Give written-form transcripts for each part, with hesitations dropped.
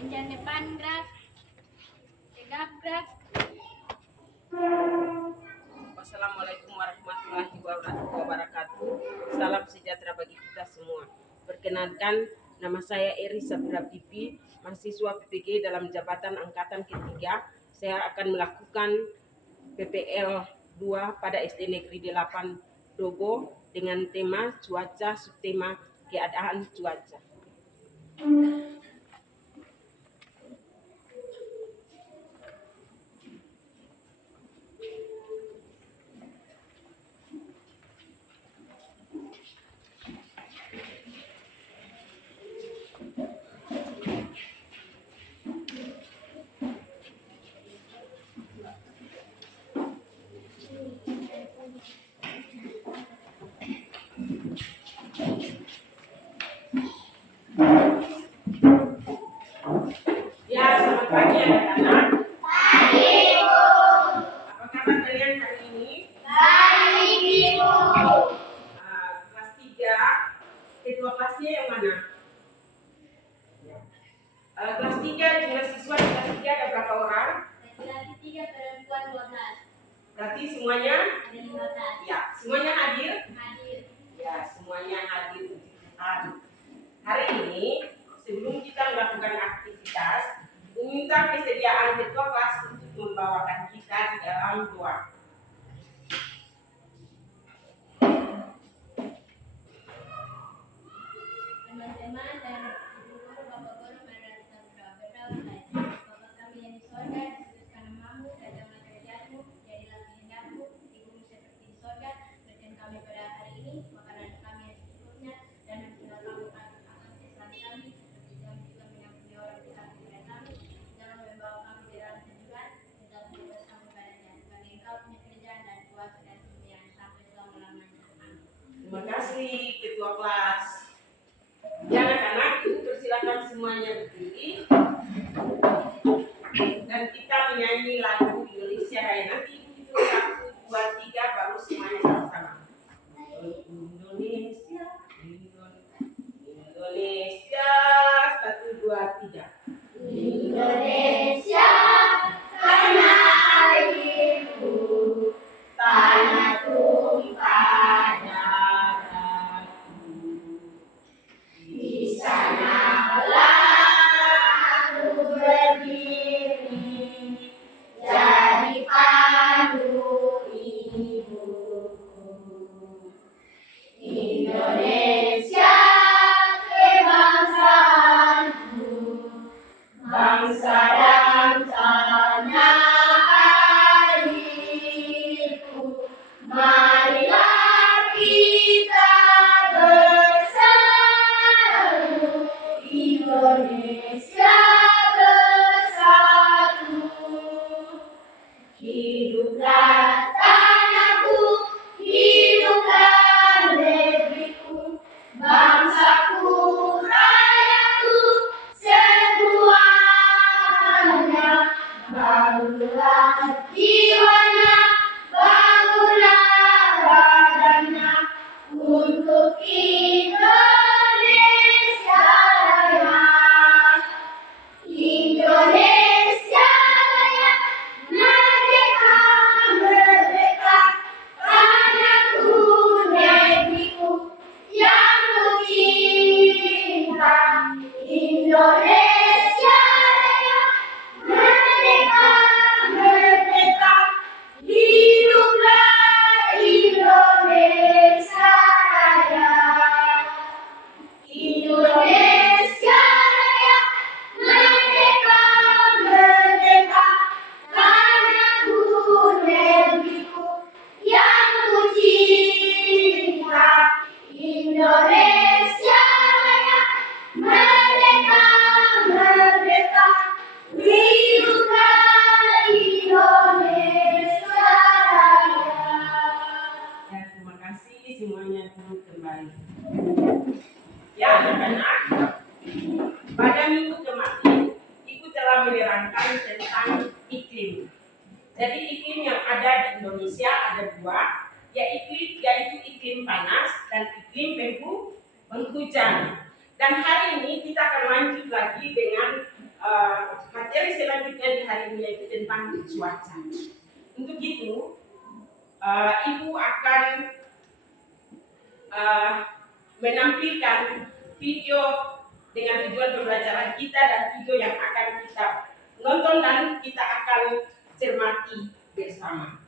Kencan depan gerak, tegap gerak. Wassalamualaikum warahmatullahi wabarakatuh. Salam sejahtera bagi kita semua. Perkenalkan, nama saya Eri Sabira Pipi, mahasiswa PPG dalam jabatan angkatan ketiga. Saya akan melakukan PPL 2 pada SD Negeri 8 Dobo dengan tema cuaca, subtema keadaan cuaca. Ya, selamat pagi anak-anak. Pagi, Bu. Apa kabar kalian hari ini? Baik, Ibu. Kelas 3, ketua kelasnya yang mana? Kelas 3, jumlah siswa di kelas 3 ada berapa orang? Laki-laki 3, perempuan 12. Berarti semuanya? Ada 15. Ya, semuanya hadir? Hadir. Ya, semuanya hadir. Hari ini, sebelum kita melakukan aktivitas, meminta kesediaan ketua kelas untuk membawakan kita di dalam doa. Teman-teman dan ibu guru, bapak guru, mari kita berdoa. Bapa kami yang di sorga, dikuduskan namamu, datanglah kerajaanmu, jadilah kehendakmu di bumi seperti di sorga. Berikan kami pada hari ini makanan kami yang secukupnya, dan ampunilah kami akan kesalahan kami, seperti kami juga mengampuni orang jahat kepada kami. Jangan membawa kami ke dalam kejutan, tetapi bebas kami pada jahat. Bagi Engkau punya kerajaan dan kuasa dan kemuliaan sampai selama-lamanya. Amin. Terima kasih ketua kelas. Ya anak-anak, ibu persilakan semuanya berdiri dan kita menyanyi lagu Indonesia Raya. Nanti ibu hitung 1, 2, 3 baru semuanya sama-sama. Indonesia, Indonesia, 1, 2, 3. Indonesia, tanah airku, tanah tumpah darahku. Di sanalah aku berdiri, jadi pandu ibuku. Indonesia, kebangsaanku, bangsa dan tanah airku. Marilah kita bersatu, Indonesia bersatu. Hiduplah tanahku, hiduplah negeriku, bangsaku, rakyatku, semuanya. Bangunlah jiwanya, bangunlah badannya, untuk Indonesia Raya. Indonesia Raya, merdeka, merdeka, tanahku, negeriku, yang kucinta. Indonesia Raya, merdeka, merdeka, hiduplah Indonesia Raya. Indonesia Raya, merdeka, merdeka, tanahku, negeriku, yang kucinta. Indonesia Raya, merdeka, merdeka, hiduplah Indonesia Raya. Ya, terima kasih semuanya duduk kembali. Ya anak-anak, pada minggu kemarin Ibu telah menerangkan tentang iklim. Jadi iklim yang ada di Indonesia ada 2, yaitu iklim panas dan iklim penghujan. Dan hari ini kita akan lanjut lagi dengan materi selanjutnya di hari ini yaitu tentang cuaca. Untuk itu, Ibu akan menampilkan video dengan tujuan pembelajaran kita dan video yang akan kita nonton dan kita akan cermati bersama.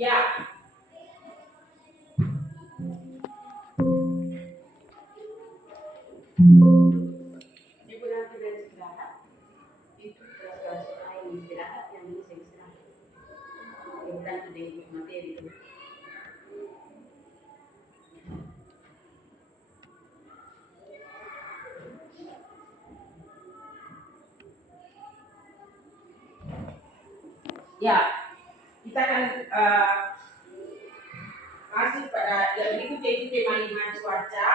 Ya. Ibu nanti dari istirahat. Itu kelas lain istirahat yang ini saya istirahat. Ibu nanti dari materi itu. Ya, kita akan masuk pada yang berikut yaitu tema 5 cuaca,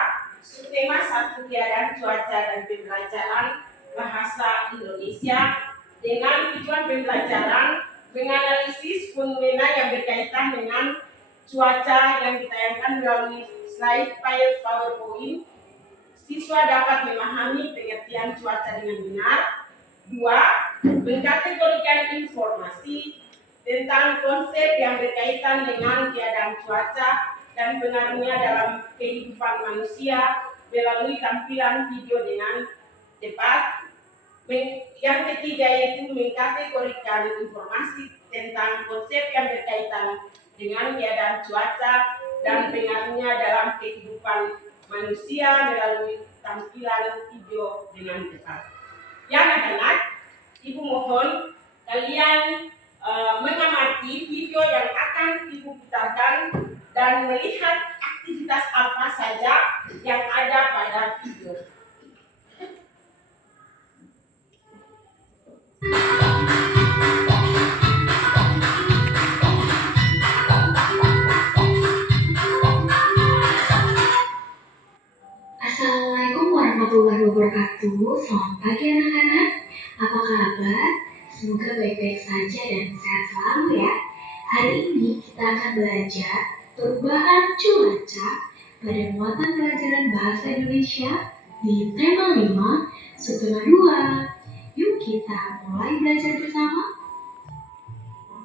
subtema 1 keadaan cuaca dan pembelajaran bahasa Indonesia dengan tujuan pembelajaran menganalisis fenomena yang berkaitan dengan cuaca yang ditayangkan melalui slide file PowerPoint. Siswa dapat memahami pengertian cuaca dengan benar. 2. Mengkategorikan informasi tentang konsep yang berkaitan dengan keadaan cuaca dan pengaruhnya dalam kehidupan manusia melalui tampilan video dengan tepat. Yang ketiga yaitu mengkategorikan informasi tentang konsep yang berkaitan dengan keadaan cuaca dan pengaruhnya dalam kehidupan manusia melalui tampilan video dengan tepat. Ya anak-anak, Ibu mohon kalian mengamati video yang akan Ibu putarkan dan melihat aktivitas apa saja yang ada pada video. Assalamualaikum warahmatullahi wabarakatuh. Selamat pagi anak-anak. Apa kabar? Semoga baik-baik saja dan sehat selalu ya. Hari ini kita akan belajar perubahan cuaca pada muatan pelajaran bahasa Indonesia di tema 5, subtema 2. Yuk kita mulai belajar bersama.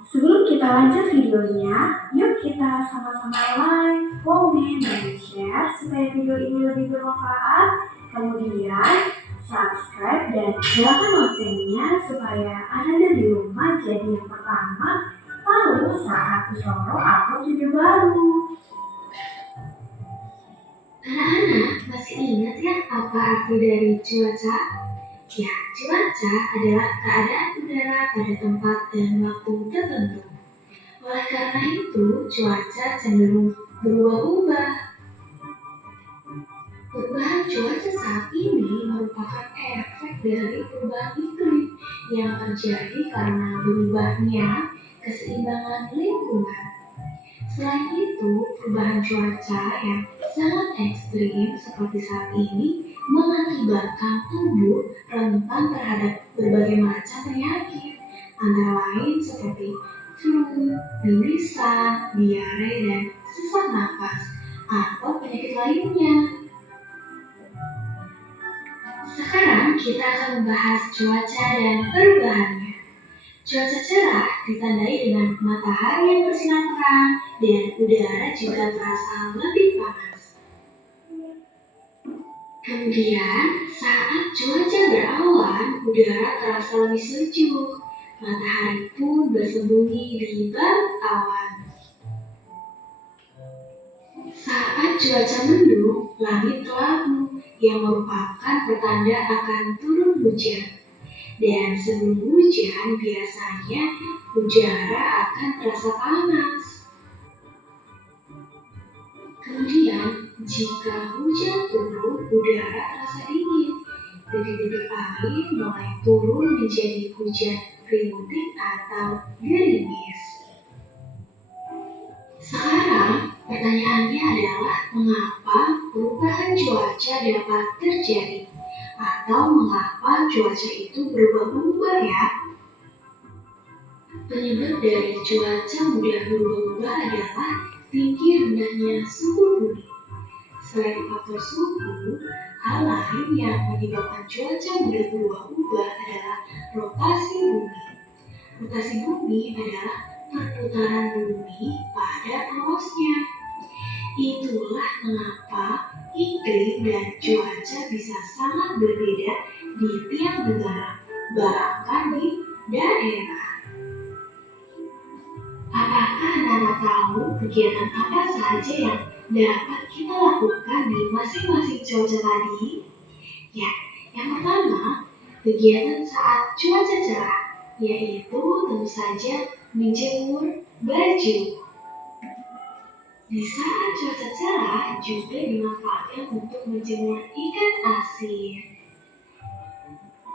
Sebelum kita lanjut videonya, yuk kita sama-sama like, komen, dan share supaya video ini lebih bermanfaat. Kemudian subscribe dan nyalakan loncengnya supaya Anda di rumah jadi yang pertama tahu saat Usoro upload video baru. Anak-anak masih ingat ya apa arti dari cuaca? Ya, cuaca adalah keadaan udara pada tempat dan waktu tertentu. Oleh karena itu, cuaca cenderung berubah-ubah. Perubahan cuaca saat ini merupakan efek dari perubahan iklim yang terjadi karena berubahnya keseimbangan lingkungan. Selain itu, perubahan cuaca yang sangat ekstrim seperti saat ini mengakibatkan tubuh rentan terhadap berbagai macam penyakit, antara lain seperti flu, mimisan, diare, dan sesak napas, atau penyakit lainnya. Sekarang kita akan membahas cuaca dan perubahannya. Cuaca cerah ditandai dengan matahari yang bersinar terang dan udara juga terasa lebih panas. Kemudian, saat cuaca berawan, udara terasa lebih sejuk. Matahari pun bersembunyi di balik awan. Saat cuaca mendung, langit kelabu yang merupakan pertanda akan turun hujan. Dan sebelum hujan, biasanya udara akan terasa panas. Kemudian, jika hujan turun, udara terasa dingin. Detik-detik air mulai turun menjadi hujan rintik atau gerimis. Sekarang, pertanyaannya adalah mengapa perubahan cuaca dapat terjadi? Atau mengapa cuaca itu berubah-ubah ya? Penyebab dari cuaca mudah berubah-ubah adalah tinggi rendahnya suhu bumi. Selain faktor suhu, hal lain yang menyebabkan cuaca mudah berubah-ubah adalah rotasi bumi. Rotasi bumi adalah perputaran bumi pada posnya. Itulah mengapa iklim dan cuaca bisa sangat berbeda di tiap negara, bahkan di daerah. Apakah Anda tahu kegiatan apa saja yang dapat kita lakukan di masing-masing cuaca tadi? Ya, yang pertama, kegiatan saat cuaca cerah, yaitu tentu saja menjemur baju. Di saat cuaca cerah juga dimanfaatkan untuk menjemur ikan asin.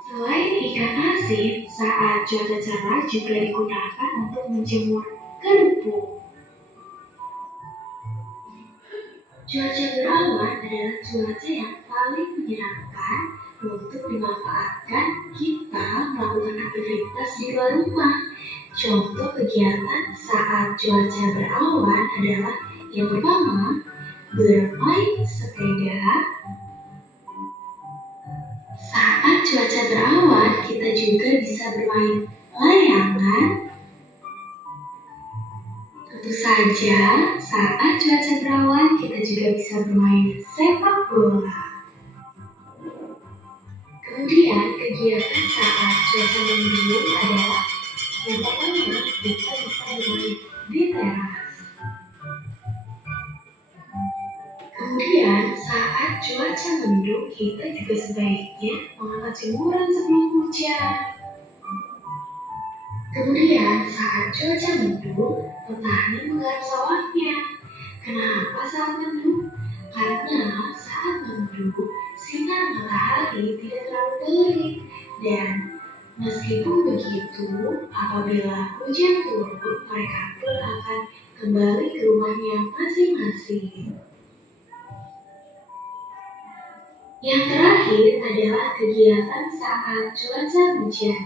Selain ikan asin, saat cuaca cerah juga digunakan untuk menjemur kerupuk. Cuaca berawan adalah cuaca yang paling menyenangkan untuk dimanfaatkan kita melakukan aktivitas di luar rumah. Contoh kegiatan saat cuaca berawan adalah yang pertama, bermain sepeda. Saat cuaca berawan, kita juga bisa bermain layangan. Tentu saja, saat cuaca berawan, kita juga bisa bermain sepak bola. Kemudian, kegiatan saat cuaca mendung adalah yang pertama, kita bisa bermain di teras. Kemudian, saat cuaca mendung, kita juga sebaiknya mengangkat jemuran sebelum hujan. Kemudian, saat cuaca mendung, petani menggarap sawahnya. Kenapa saat mendung? Karena saat mendung, sinar matahari tidak terlalu terik. Dan meskipun begitu, apabila hujan turun, mereka pun akan kembali ke rumahnya masing-masing. Yang terakhir adalah kegiatan saat cuaca hujan.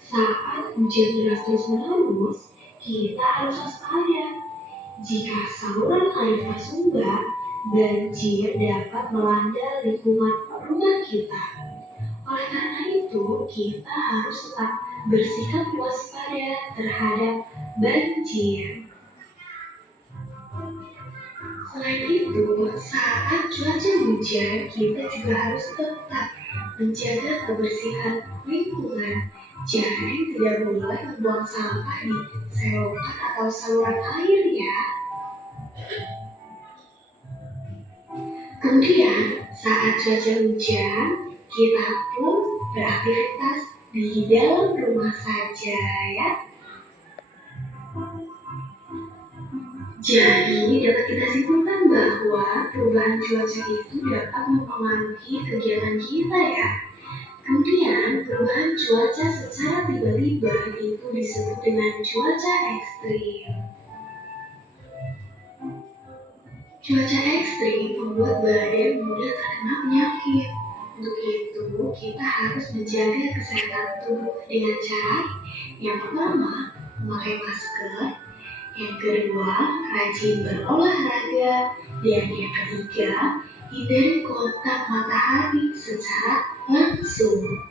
Saat hujan deras terus-menerus, kita harus waspada. Jika saluran air tersumbat, banjir dapat melanda lingkungan rumah kita. Oleh karena itu, kita harus tetap bersikap waspada terhadap banjir. Selain itu, saat cuaca hujan, kita juga harus tetap menjaga kebersihan lingkungan. Jadi, tidak boleh membuang sampah di selokan atau saluran air ya. Kemudian, saat cuaca hujan, kita pun beraktivitas di dalam rumah saja ya. Jadi, dapat kita simpulkan bahwa perubahan cuaca itu dapat mempengaruhi kegiatan kita ya. Kemudian, perubahan cuaca secara tiba-tiba itu disebut dengan cuaca ekstrim. Cuaca ekstrim membuat badan mudah terkena penyakit. Untuk itu, kita harus menjaga kesehatan tubuh dengan cara yang pertama, memakai masker. Yang kedua, rajin berolahraga. Dan yang ketiga, hindari kontak matahari secara langsung.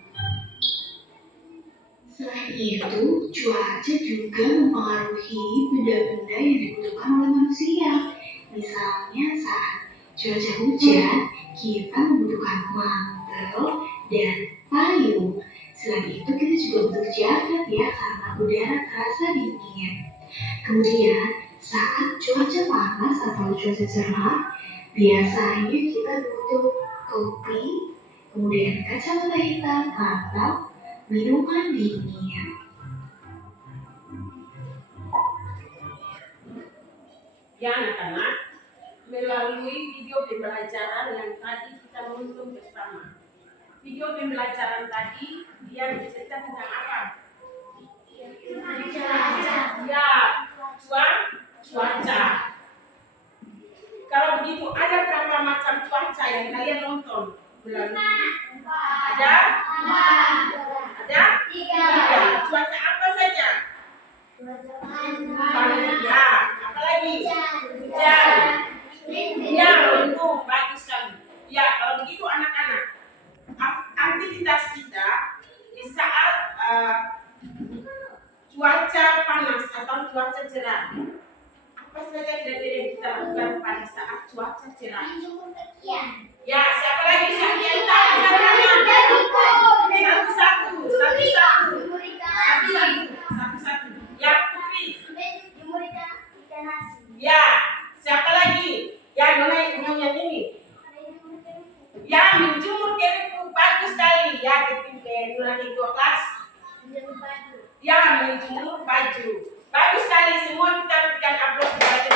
Selain itu, cuaca juga mempengaruhi benda-benda yang dibutuhkan oleh manusia. Misalnya saat cuaca hujan, kita membutuhkan mantel dan payung. Selain itu, kita juga butuh jaket ya, karena udara terasa dingin. Kemudian, saat cuaca panas atau cuaca cerah, biasanya kita butuh topi, kemudian kacamata hitam atau minuman dingin. Ya anak-anak, melalui video pembelajaran yang tadi kita nonton bersama. Video pembelajaran tadi dia bercerita tentang apa? Ya, cuaca. Kalau begitu ada berapa macam cuaca yang kalian nonton? Ada? Ada? Tiga. Cuaca apa saja? Panas. Ya. Apa lagi? Hujan. Ya, mendung. Bagus sekali. Ya, kalau begitu anak-anak, aktivitas kita di saat cuaca panas atau cuaca cerah. Apa saja kira-kira yang kita lakukan pada saat cuaca cerah? Ya, siapa lagi yang tahu namanya? Satu-satu. Ya, Putri. Ya, siapa lagi? Ya, nyonya ini. Ya, menjemur keripik. Bagus sekali. Ya, ketika kelas. Ya, menjemur baju. Bagus sekali. Semua kita berikan aplaus kepada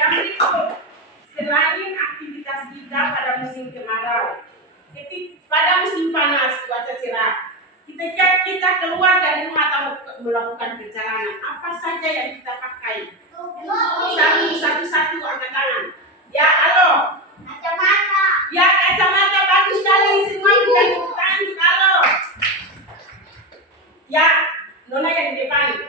yang berikut. Selain aktivitas kita pada musim kemarau, pada musim panas cuaca cerah, ketika kita keluar dari rumah atau melakukan perjalanan, apa saja yang kita pakai? Satu-satu angkat tangan. Ya, halo. Kacamata. Ya, kacamata bagus sekali. Semua kita tepuk tangan untuk halo. Ya, nona yang di depan.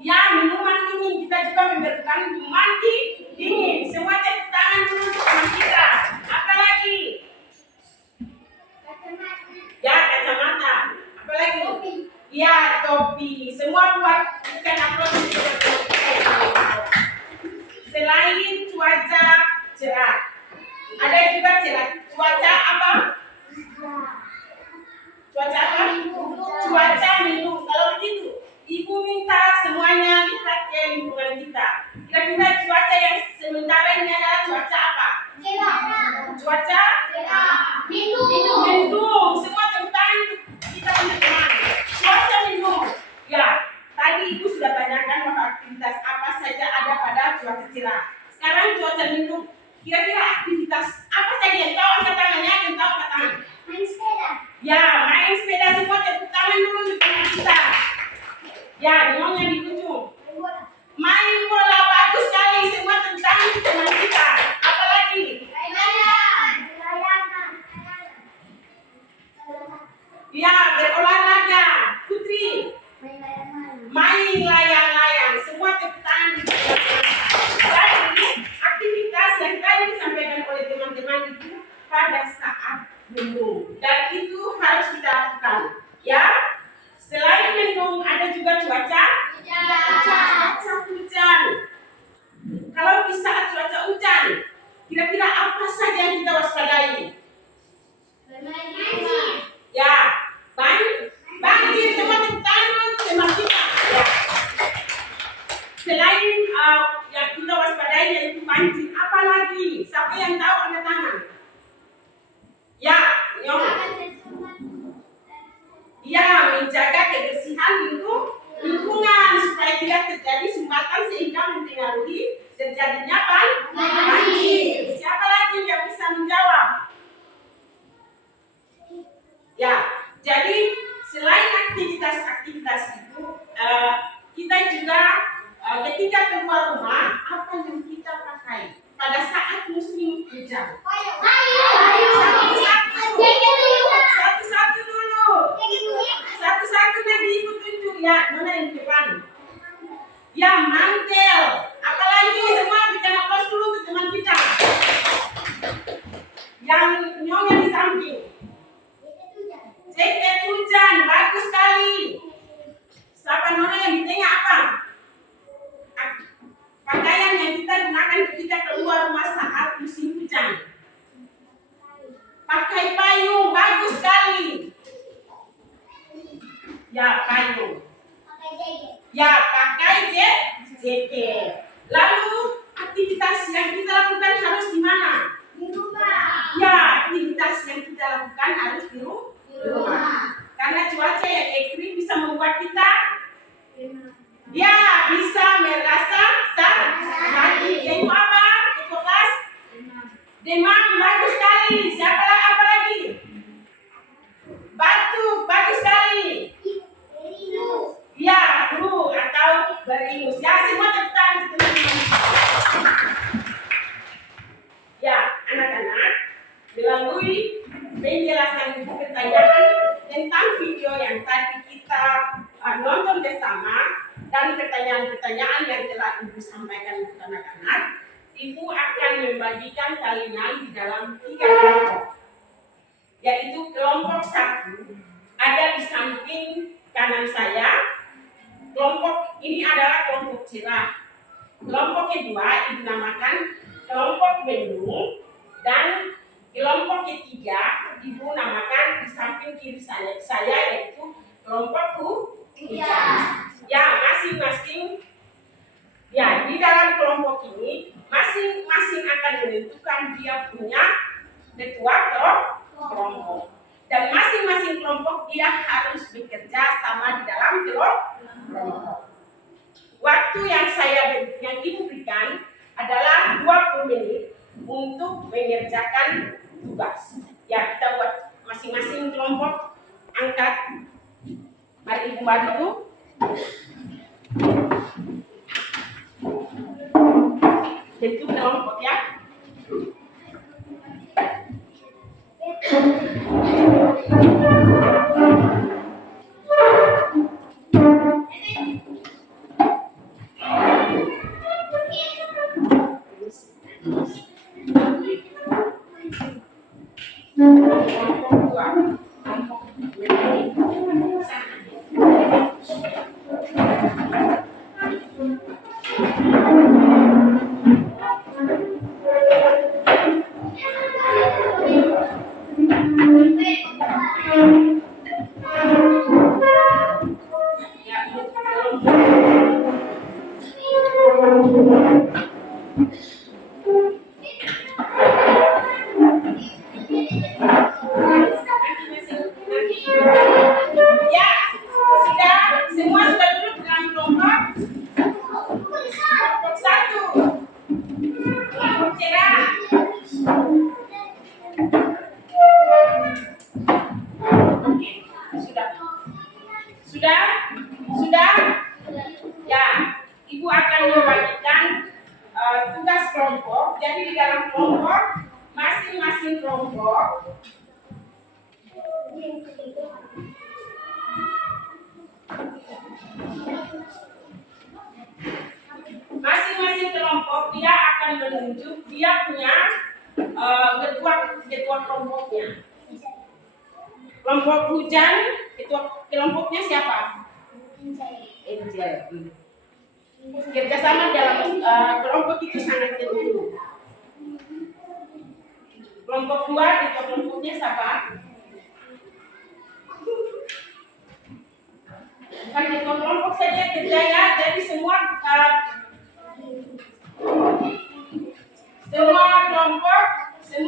Ya, minuman dingin. Kita juga memberikan minuman dingin. Semua tepuk tangan dulu untuk teman kita. Apa lagi? Ya, kacamata. Apa lagi? Ya, topi. Semua buat ikan aplaus untuk teman kita. Selain cuaca cerah, ada juga cerah. Cuaca apa? Cuaca apa? Cuaca mendung. Kalau begitu, Ibu minta semuanya lihat ya lingkungan kita. Kira-kira cuaca yang sementara ini adalah cuaca apa? Cuaca? Mendung. Semua tentang kita punya teman. Cuaca mendung. Ya, tadi Ibu sudah tanyakan bahwa aktivitas apa saja ada pada cuaca cerah. Sekarang cuaca mendung. Kira-kira aktivitas apa saja yang tahu angkat tangannya? Yang tahu angkat tangan? Main sepeda. Ya, main sepeda. Semua tepuk tangan dulu di teman kita. Ya, nyonya di ujung. Main bola bagus sekali. Semua tentang teman kita. Apa lagi? Ya, berolahraga. Putri. Main layang-layang. Semua tepuk tangan di teman kita. Jadi, aktivitas yang tadi disampaikan oleh teman-teman itu pada saat mendung. Dan itu harus kita lakukan. Ya. Selain mendung, ada juga cuaca hujan. Kalau di saat cuaca hujan, kira-kira apa saja yang kita waspadai? Ya, banjir. Semua tentang teman kita. Ya. Selain yang kita waspadai yaitu banjir, apa lagi? Siapa yang tahu angkat tangan? Ya, Ya, menjaga kebersihan lingkungan supaya tidak terjadi sumbatan sehingga mempengaruhi terjadinya banjir. Siapa lagi yang bisa menjawab? Ya, jadi selain aktivitas itu, kita juga ketika keluar rumah, apa yang kita pakai pada saat musim hujan? Satu-satu dulu. Satu-satu nanti ikut tunjuk ya, nona yang depan. Ya, mantel. Apalagi semua bikin aplaus dulu untuk teman kita. Yang nyonya di samping. Jaket hujan, bagus sekali. Siapa nona yang di tengah apa? Pakaian yang kita gunakan ketika keluar rumah saat musim hujan. Pakai payung, bagus sekali. Ya, payung. Ya, pakai jaket. Lalu aktivitas yang kita lakukan harus di mana? Di rumah. Ya, aktivitas yang kita lakukan harus di rumah. Karena cuaca yang ekstrim bisa membuat kita ya bisa merasa sakit. Yaitu apa? Itu kelas demam, bagus sekali. Apa lagi? Batuk, bagus sekali. Ya, flu atau beringus. Ya, semua tentang ya, anak-anak melalui penjelasan pertanyaan tentang video yang tadi kita nonton bersama dan pertanyaan-pertanyaan yang telah Ibu sampaikan untuk anak-anak, Ibu akan membagikan kalian di dalam 3 kelompok, yaitu kelompok 1 ada di samping kanan saya. Kelompok ini adalah kelompok cerah. Kelompok kedua Ibu namakan kelompok menu, dan kelompok ketiga Ibu namakan di samping kiri saya yaitu kelompok hujan. Ya, masing-masing ya di dalam kelompok ini masing-masing akan menentukan dia punya ketua kelompok, dan masing-masing kelompok dia harus bekerja sama di dalam kelompok. Waktu yang Ibu berikan adalah 20 menit untuk mengerjakan tugas. Ya, kita buat masing-masing kelompok angkat. Mari Ibu bantu. Bentuk kelompok ya. Sudah? Ya, Ibu akan membagikan tugas kelompok. Jadi di dalam kelompok, masing-masing kelompok dia akan menunjuk dia punya ketua kelompoknya. Kelompok hujan, kelompoknya siapa? Angel. Kerjasama dalam kelompok itu sangat penting. Kelompok 2 itu kelompoknya siapa? Bukan itu kelompok saja kerja ya, jadi semua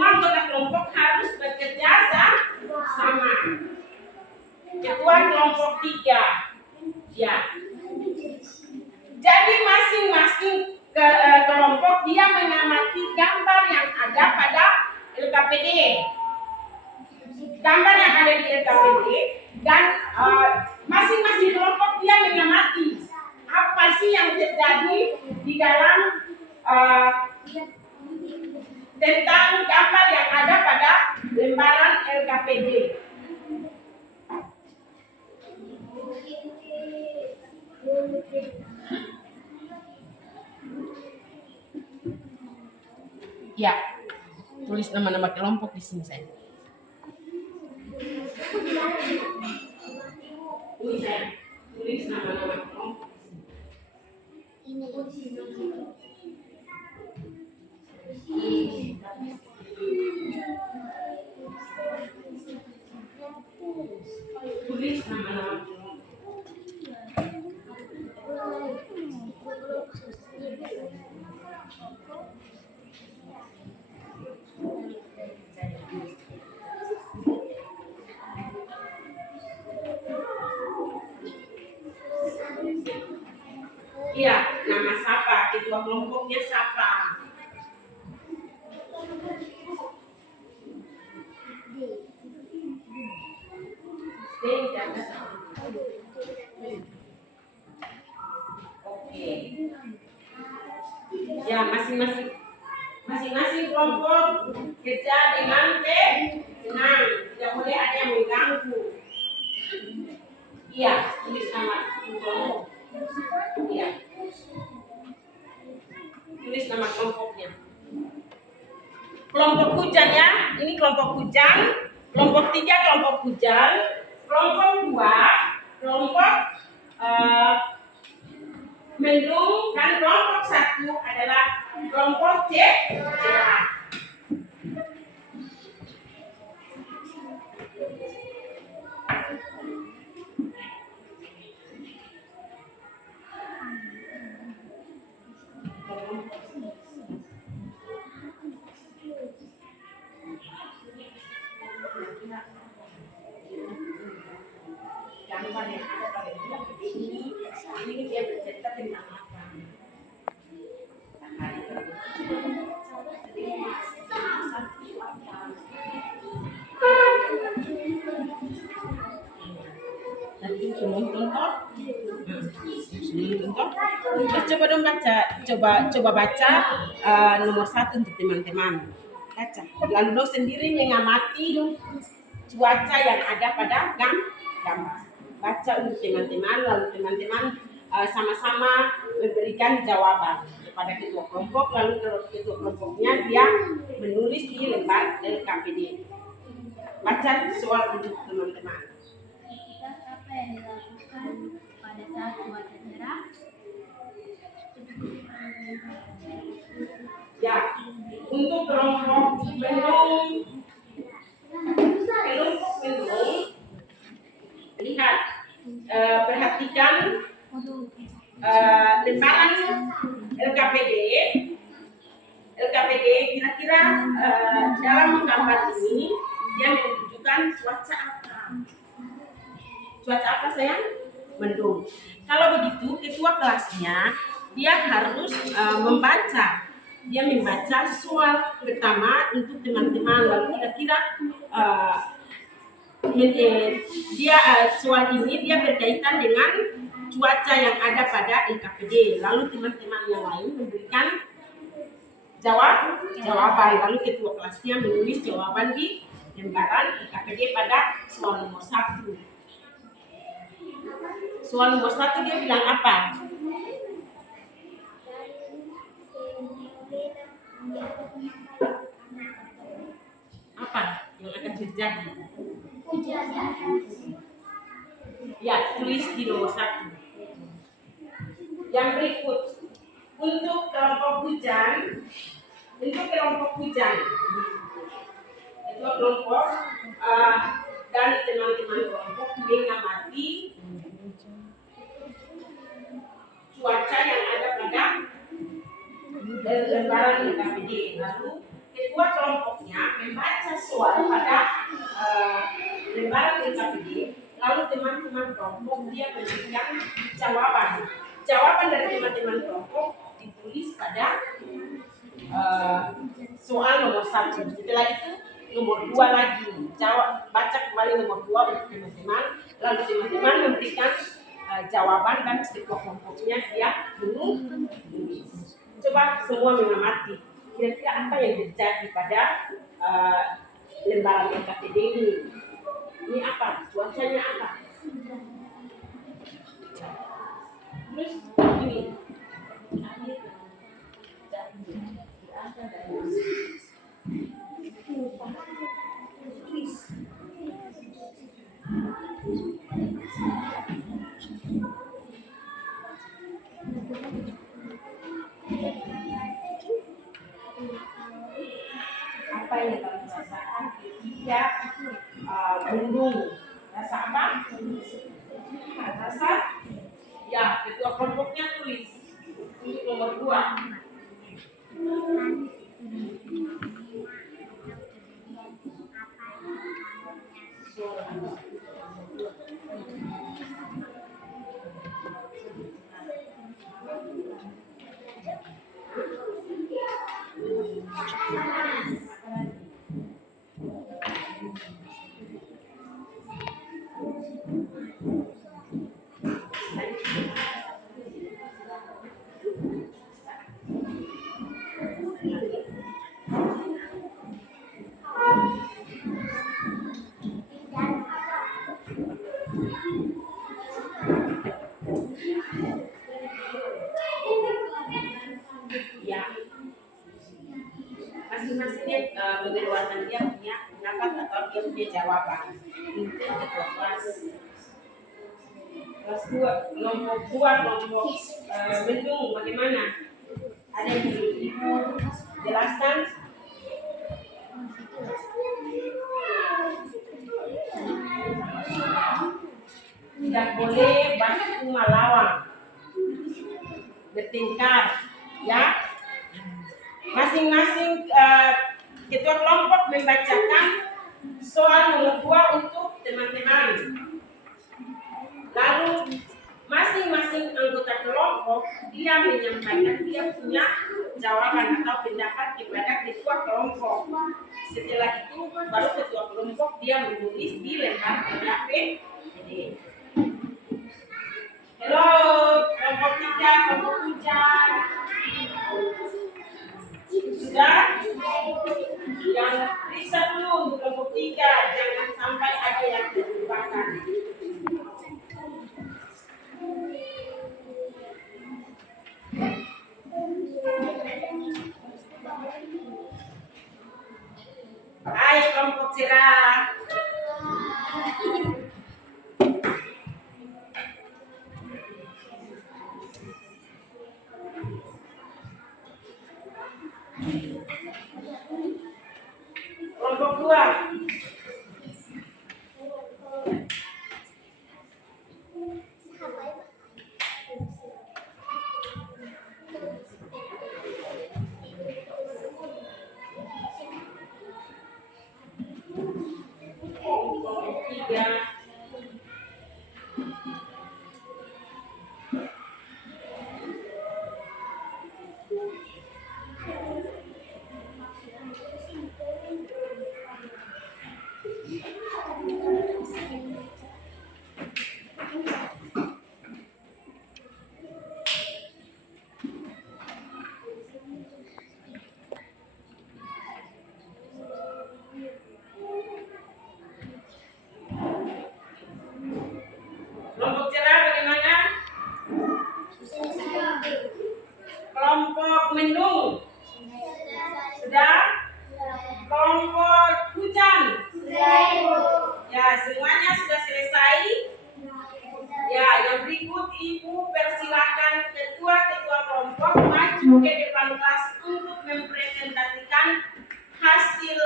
anggota kelompok harus bekerja sama. Ketua kelompok 3. Ya. Jadi masing-masing kelompok dia mengamati gambar yang ada pada LKPD. Gambar yang ada di LKPD, dan masing-masing kelompok dia mengamati apa sih yang terjadi di dalam tentang gambar yang ada pada lembaran LKPD. Ya, tulis nama-nama kelompok di sini saya. Tulis nama-nama kelompok di sini. Tulis nama-nama kelompok. Iya, nama siapa? Ketua kelompoknya siapa? Oke. Ya, masing-masing kelompok kerja dengan tenang, tidak boleh ada yang mengganggu. Iya, tulis nama kelompok. Iya, tulis nama kelompoknya. Kelompok hujan ya, ini kelompok hujan. Kelompok 3 kelompok hujan. Kelompok 2 kelompok mendung, dan kelompok 1 adalah kelompok cerah. Gambar yang ada pada ini dia bercerita tentang apa? Nanti semua tonton. Coba dong baca, coba baca nomor 1 untuk teman-teman. Baca. Lalu dong sendiri mengamati cuaca yang ada pada gambar. Baca untuk teman-teman, lalu teman-teman sama-sama memberikan jawaban kepada ketua kelompok, lalu ketua kelompoknya dia menulis di lembar LKPD. Baca soal untuk teman-teman. Aktivitas apa yang dilakukan pada saat cuaca cerah? Ya, untuk kelompok mendung, lihat, perhatikan lembaran LKPD kira-kira dalam gambar ini dia menunjukkan cuaca apa? Cuaca apa sayang? Mendung. Kalau begitu ketua kelasnya dia harus membaca. Dia membaca soal pertama untuk teman-teman, lalu kira-kira dia soal ini dia berkaitan dengan cuaca yang ada pada LKPD. Lalu teman-teman yang lain memberikan jawaban. Lalu ketua kelasnya menulis jawaban di lembaran LKPD pada soal nomor 1. Soal nomor 1 dia bilang apa? Apa yang akan terjadi? Ya, tulis di nomor 1. Yang berikut, untuk kelompok hujan, ketua kelompok dan teman-teman kelompok mengamati cuaca yang ada pada lembaran LKPD. Lalu ketua kelompoknya membaca soal pada lembaran LKPD. Lalu teman-teman kelompok dia memberikan jawaban dari teman-teman kelompok ditulis pada soal nomor 1. Setelah itu nomor 2 lagi, baca kembali nomor 2 untuk teman-teman. Lalu teman-teman memberikan jawaban dan ketua kelompoknya dia menulis. Coba semua mengamati kira-kira apa yang terjadi pada lembaran LKPD ini. Ini apa? Cuacanya apa? Terus ini apa yang kamu rasakan ketika mendung? Rasa apa? Rasa ya, ketua kelompoknya tulis untuk nomor 2. Untuk ketua kelas. Kelas 2, kelompok 2, kelompok bendung bagaimana? Ada yang perlu Ibu jelaskan? Tidak boleh baku malawang, bertingkar, ya. Masing-masing ketua kelompok membacakan soal nomor 2 untuk teman-teman. Lalu masing-masing anggota kelompok dia menyampaikan dia punya jawaban atau pendapat kepada ketua kelompok. Setelah itu baru ketua kelompok dia menulis di lembar PPT. Halo, kelompok 3, kelompok 3. Sudah? Yang periksa dulu untuk kelompok 3, jangan sampai ada yang terlupakan. Hai kelompok cerah. Kelompok 2. Kelompok 3. Kelompok cerah bagaimana? Kelompok mendung sudah? Kelompok hujan ya, semuanya sudah selesai. Ya, yang berikut Ibu persilakan ketua-ketua kelompok maju ke depan kelas untuk mempresentasikan hasil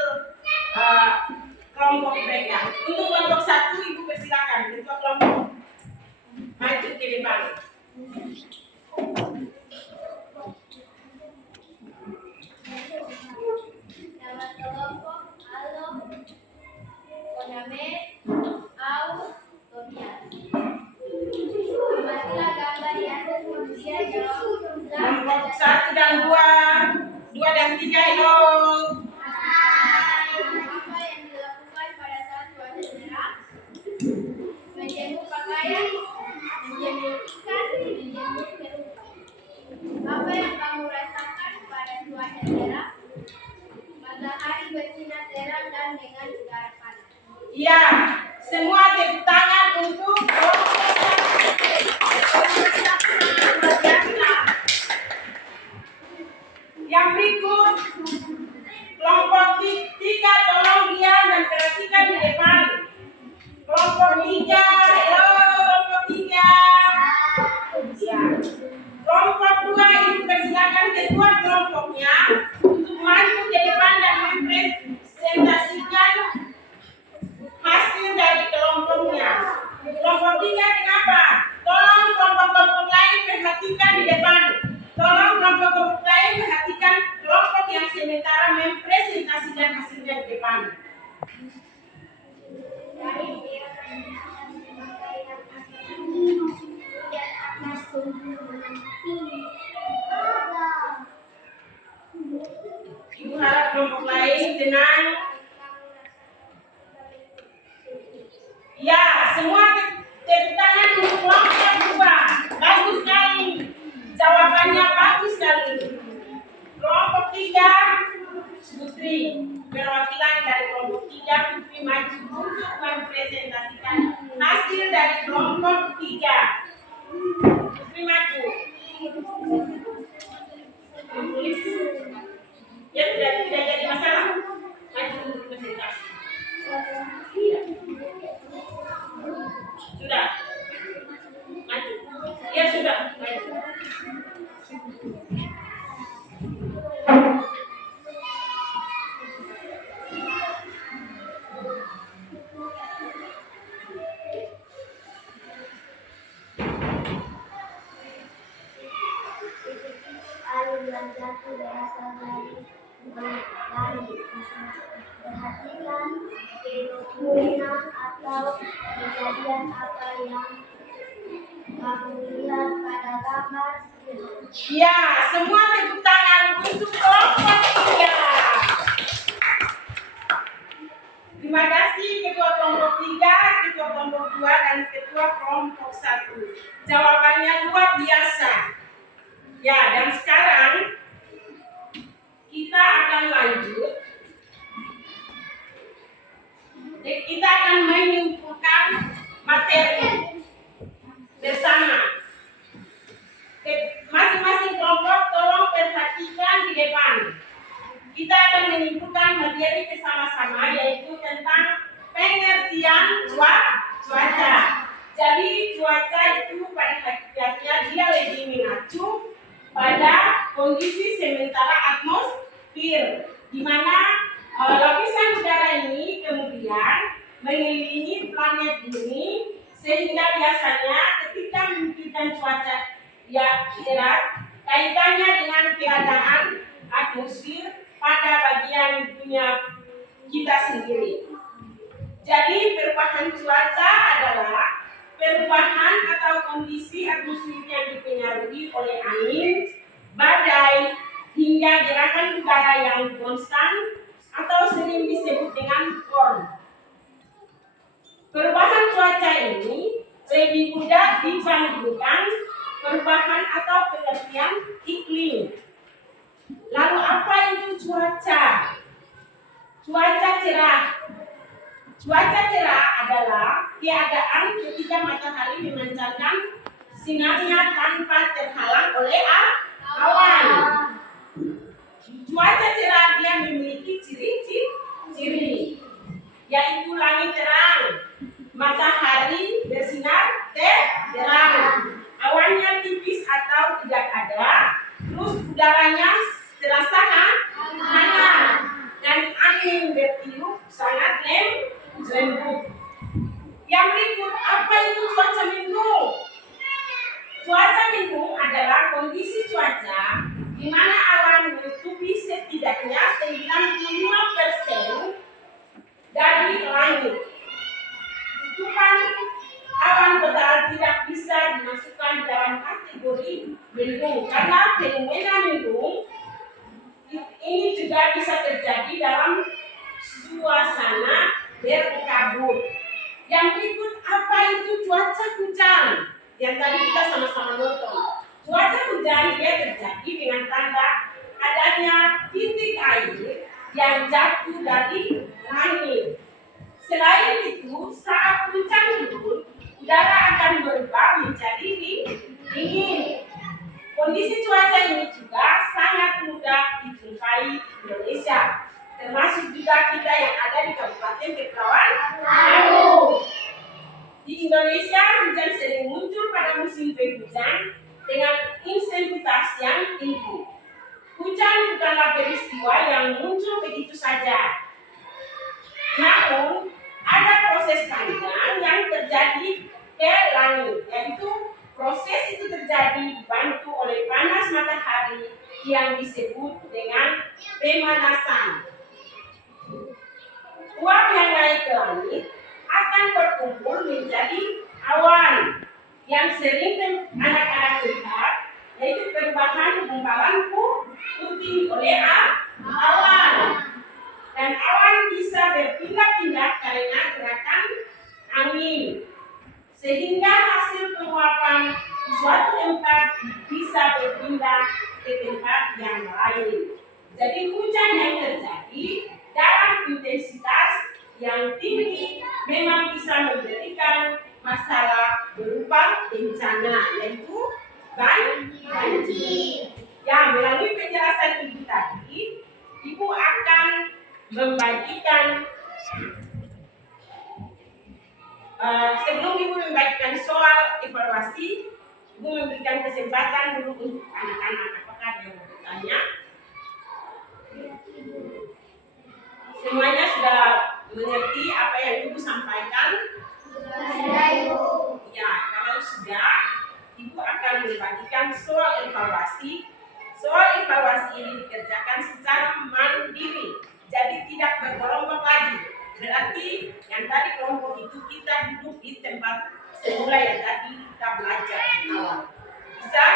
kelompok mereka. Untuk kelompok 1 Ibu persilakan ketua kelompok maju ke depan. Nama kelompok Alo, Koname, Au, Tobias. Amatilah gambar di atas, kemudian jawab. Kelompok 1 dan 2 dan 3, hello. Apa yang dilakukan pada saat cuaca cerah? Menjemur pakaian, menjemur ikan, menjemur kerupa. Apa yang kamu rasakan pada cuaca cerah? Matahari bersinar terang dan dengan udara panas. Iya, semua tepuk tangan untuk yang berikut. Kelompok 3 tolong diam dan perhatikan di depan. Kelompok 3, halo kelompok 3. Ya. Kelompok 2 Ibu persilakan ketua kelompoknya untuk maju ke depan dan mempresentasikan hasil dari kelompoknya. Kelompok 3 kenapa? Tolong kelompok-kelompok lain perhatikan di depan. Tolong kelompok-kelompok lain perhatikan kelompok yang sementara mempresentasikan hasilnya di depan. Ibu harap kelompok lain tenang. Ya, semua tepuk tangan untuk kelompok 2. Bagus sekali. Jawabannya bagus sekali. Kelompok 3, Putri. Perwakilan dari kelompok 3, Putri maju untuk mempresentasikan hasil dari kelompok 3. Putri maju. Tulis. Ya, tidak jadi masalah. Maju untuk presentasi. Iya. yang jatuh berasal dari lari. Perhatikan fenomena atau kejadian apa yang kamu lihat pada gambar. Ya, semua tepuk tangan untuk kelompok 3. Terima kasih ketua kelompok 3, ketua kelompok 2, dan ketua kelompok 1. Jawabannya luar biasa. Ya, dan sekarang kita akan lanjut. Kita akan menyimpulkan materi bersama. Masing-masing kelompok tolong perhatikan di depan. Kita akan menyimpulkan materi bersama-sama, yaitu tentang pengertian cuaca. Jadi cuaca itu pada hakikatnya dia lebih mengacu pada kondisi sementara atmosfer, di mana lapisan udara ini kemudian mengelilingi planet bumi, sehingga biasanya ketika memikirkan cuaca yang cerah, kaitannya dengan keadaan atmosfer pada bagian dunia kita sendiri. Jadi perubahan cuaca adalah perubahan atau kondisi atmosfer yang dipengaruhi oleh angin, badai, hingga gerakan udara yang konstan atau sering disebut dengan storm. Perubahan cuaca ini lebih mudah dibandingkan perubahan atau pengertian iklim. Lalu apa itu cuaca? Cuaca cerah. Cuaca cerah adalah keadaan ketika matahari memancarkan sinarnya tanpa terhalang oleh awan. Cuaca cerah dia memiliki ciri-ciri, yaitu langit terang, matahari bersinar terang, awannya tipis atau tidak ada, terus udaranya terasa hangat, dan angin bertiup sangat lembut. Yang berikut, apa itu cuaca mendung? Cuaca mendung adalah kondisi cuaca di mana awan menutupi setidaknya 95% dari langit. Tutupan awan tebal tidak bisa dimasukkan dalam kategori mendung karena fenomena mendung ini juga bisa terjadi dalam suasana berkabut. Yang berikut, apa itu cuaca hujan? Yang tadi kita sama-sama nonton. Cuaca hujan dia terjadi dengan tanda adanya titik air yang jatuh dari langit. Selain itu, saat hujan turun, udara akan berubah menjadi dingin. Kondisi cuaca ini juga sangat mudah dijumpai di Indonesia, termasuk juga kita yang ada di Kabupaten Kepulauan Riau. Di Indonesia, hujan sering muncul pada musim penghujan dengan intensitas yang tinggi. Hujan bukanlah peristiwa yang muncul begitu saja. Namun, ada proses panjang yang terjadi ke langit, yaitu proses itu terjadi dibantu oleh panas matahari yang disebut dengan pemanasan. Uap yang naik ke langit akan berkumpul menjadi awan yang sering anak-anak lihat, yaitu perubahan gumpalan putih oleh awan. Dan awan bisa berpindah-pindah karena gerakan angin, sehingga hasil penguapan suatu tempat bisa berpindah ke tempat yang lain. Jadi hujan yang terjadi dalam intensitas yang tinggi memang bisa memberikan masalah berupa bencana, yaitu banjir. Ya, melalui penjelasan ibu tadi, ibu akan membagikan sebelum ibu membagikan soal evaluasi, ibu memberikan kesempatan dulu untuk anak-anak. Apakah ada yang bertanya? Semuanya sudah mengerti apa yang ibu sampaikan? Ya, kalau sudah, ibu akan membagikan soal evaluasi. Soal evaluasi ini dikerjakan secara mandiri, jadi tidak berkelompok lagi. Berarti yang tadi kelompok itu kita duduk di tempat semula yang tadi kita belajar awal. Bisa?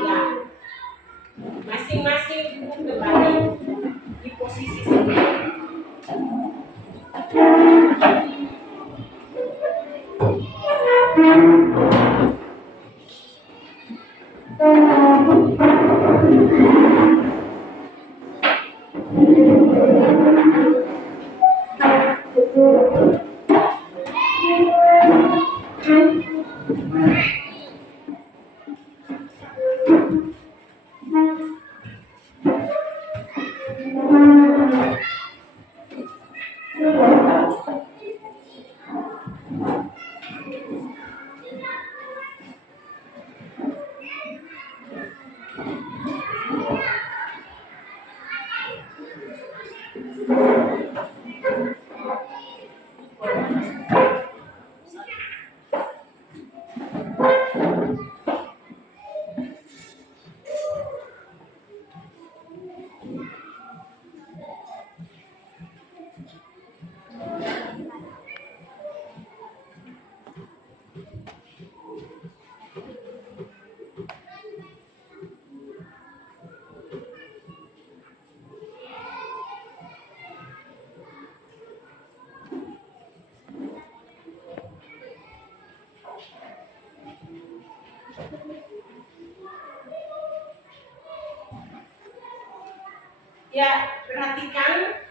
Ya. Masing-masing duduk kembali di posisi sendiri. Ya, perhatikan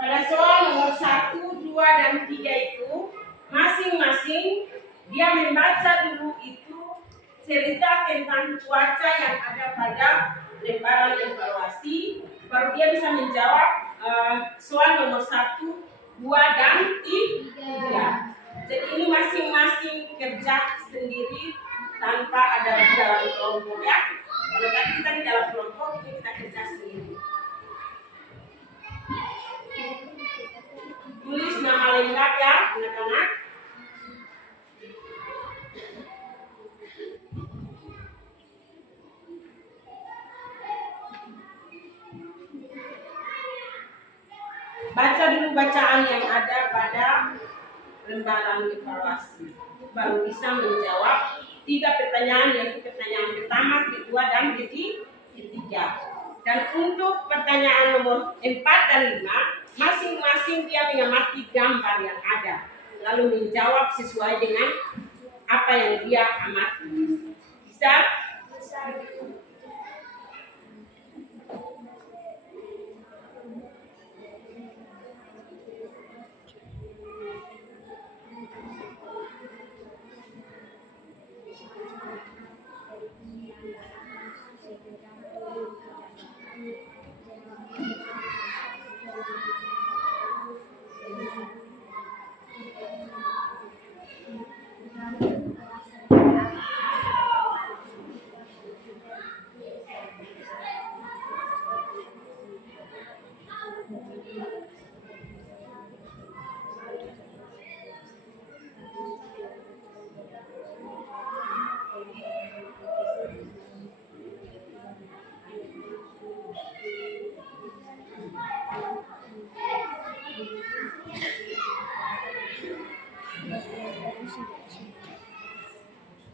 pada soal nomor 1, 2, dan 3 itu masing-masing dia membaca dulu itu cerita tentang cuaca yang ada pada lembaran evaluasi, baru dia bisa menjawab soal nomor 1, 2, dan 3. Jadi ini masing-masing kerja sendiri tanpa ada di dalam kelompok ya. Kalau tadi kita di dalam kelompok, ini kita kerja sendiri. Tulis nama lengkap ya, anak-anak. Baca dulu bacaan yang ada pada lembaran evaluasi, baru bisa menjawab 3 pertanyaan, yaitu pertanyaan pertama, kedua, dan ketiga. Dan untuk pertanyaan nomor 4 dan 5, masing-masing dia mengamati gambar yang ada, lalu menjawab sesuai dengan apa yang dia amati. Bisa?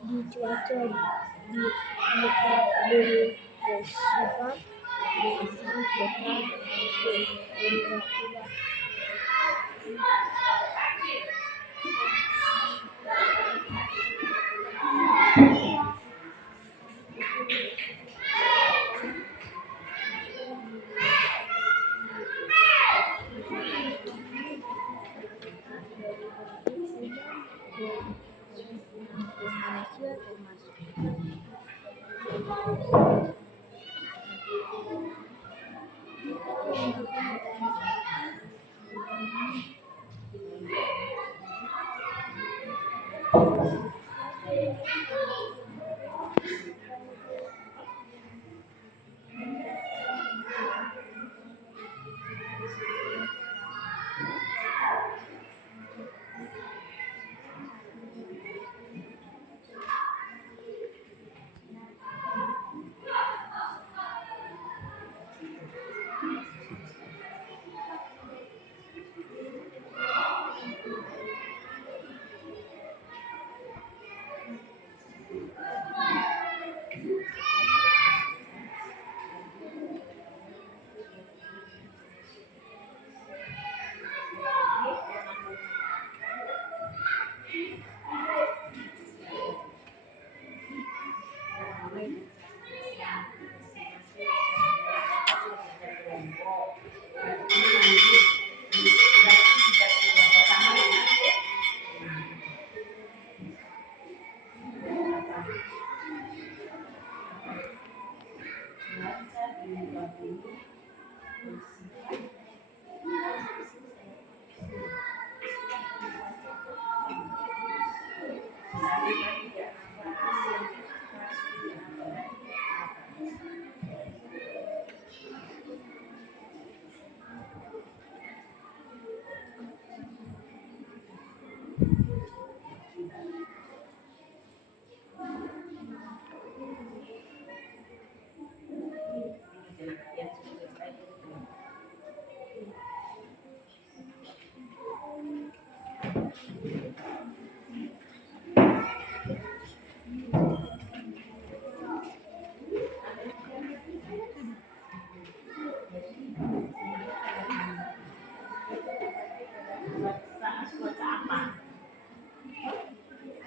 Di cuaca di muka bumi bersifat bersifat tetap berubah-ubah. Indonesia termasuk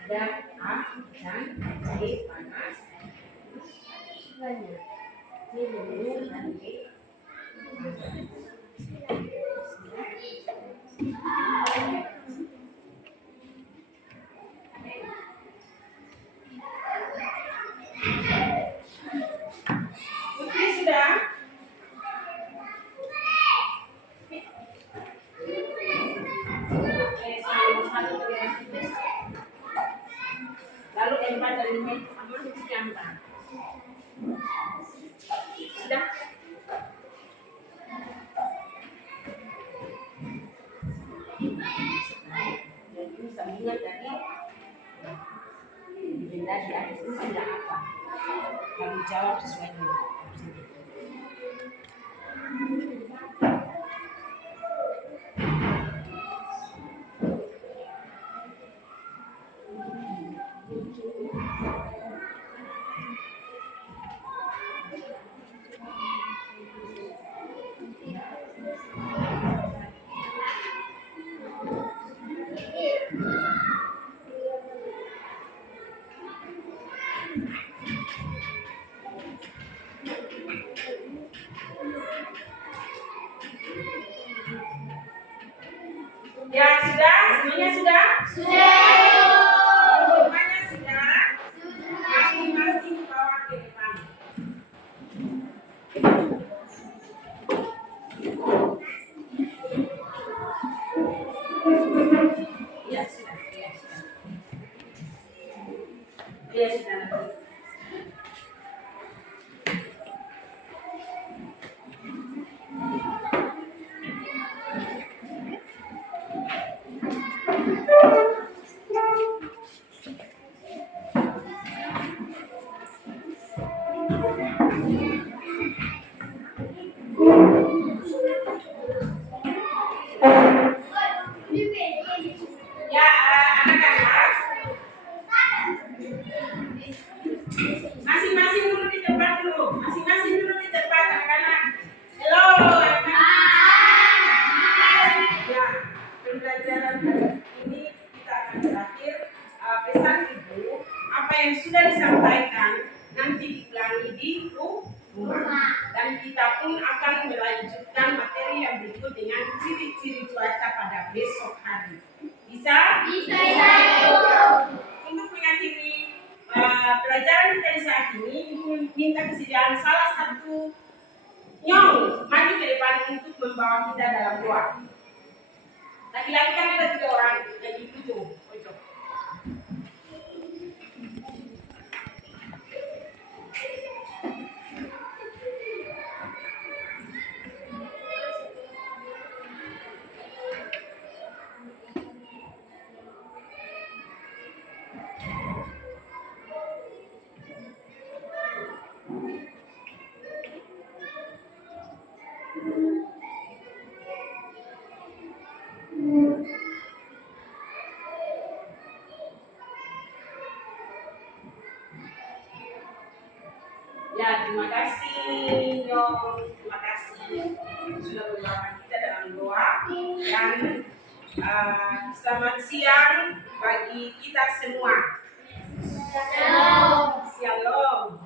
Ada A dan B panas. Banyak. Ini dulu dan B. Putri sudah? Lalu 4 dan 5 itu sama ditambah. Sudah? Jadi sambungan tadi benda di atas ini ada apa? Kamu jawab sesuai dengan ya sudah? Semuanya sudah? Sudah. Semuanya sudah? Masing-masing bawa ke depan. Ya sudah. Ya sudah. Ya, anak-anak, masing-masing dulu di tempat dulu. Masing-masing dulu di tempat, anak-anak. Halo, anak-anak. Ya, pembelajaran hari ini kita akan berakhir. Pesan ibu, apa yang sudah disampaikan nanti diulangi di rumah. Dan kita pun akan melanjutkan materi yang berikut dengan ciri-ciri cuaca pada besok hari. Bisa? Bisa. Untuk mengakhiri pelajaran kita di saat ini, ibu minta kesediaan salah satu nyong maju ke depan untuk membawa kita dalam doa. Laki-laki kan ada 3 orang, jadi itu. Ya, terima kasih Nyong, terima kasih sudah membawa kita dalam doa dan selamat siang bagi kita semua. Shalom. Shalom.